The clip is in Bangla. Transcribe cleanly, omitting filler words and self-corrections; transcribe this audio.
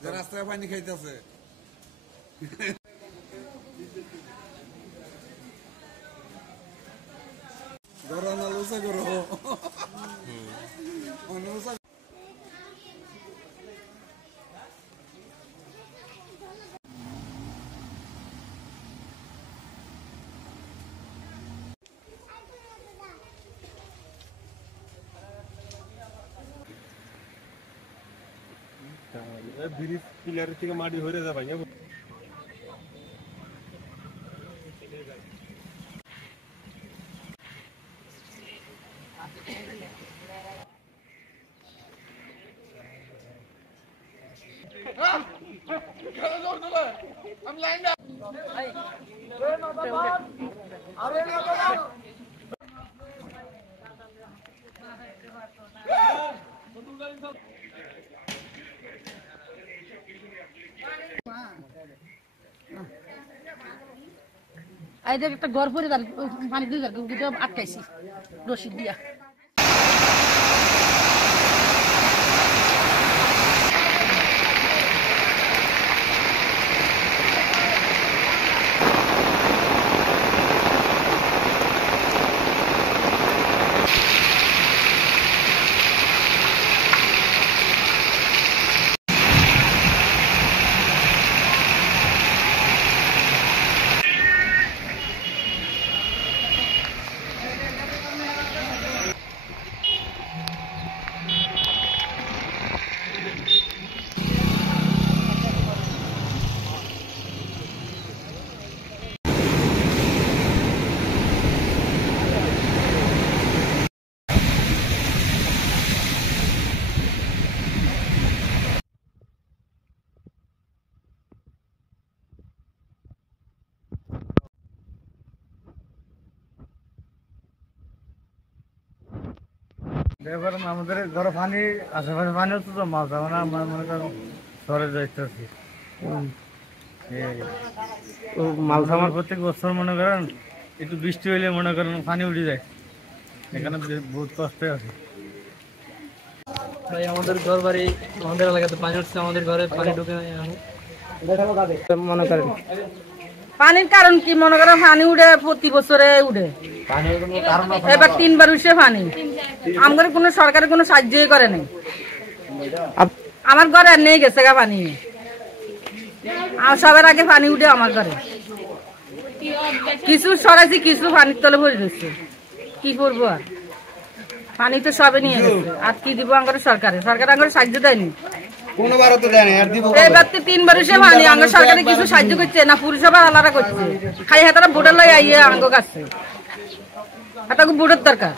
যে রাস্তায় পানি খাইতেছে। গরো না লুসা গরো ব্রিজ পিলার থেকে মাটি হয়ে যাবে ভাই। একটা ঘর পরে পানি দিয়ে আটকাইছি রশিদ দিয়া। এবার আমাদের ঘরে পানি আশেপাশে পানি হচ্ছে তো মাছ হবে না, আমরা মনে করেন শহরে যাইতেছি। মাল সামার প্রত্যেক বছর মনে করেন একটু বৃষ্টি হইলে মনে করেন পানি উঠে যায়, এখানে বহুত কষ্টে আছে ভাই। আমাদের ঘর বাড়ি, আমাদের এলাকাতে পানি উঠছে, আমাদের ঘরে পানি ঢুকে মনে করেন। পানির কারণ কি মনে করেন পানি উঠে প্রতি বছরে উঠে, এবার 3 বার উঠছে পানি। আমাদের কোনো সরকারের কোনো সাহায্যই করে নাই। আমার ঘরে আর নেই গেছে গা পানি, সবার আগে পানি উঠে আমার ঘরে। কিছু সরাইছি, কিছু পানির তলে ভরে দিচ্ছে। কি করবো আর, পানি তো সবে নিয়ে গেছে। আর কি দিব আমার সরকারে? সরকার আমার সাহায্য দেয়নি। এবার তো 3 বার উঠছে পানি, আমার সরকারে কিছু সাহায্য করছে না। পুরসভা আলাদা করছে, খাই হাতারা বোটের লাই আইয়ে আঙ্গ কাছে, হাতাকে বোটের দরকার।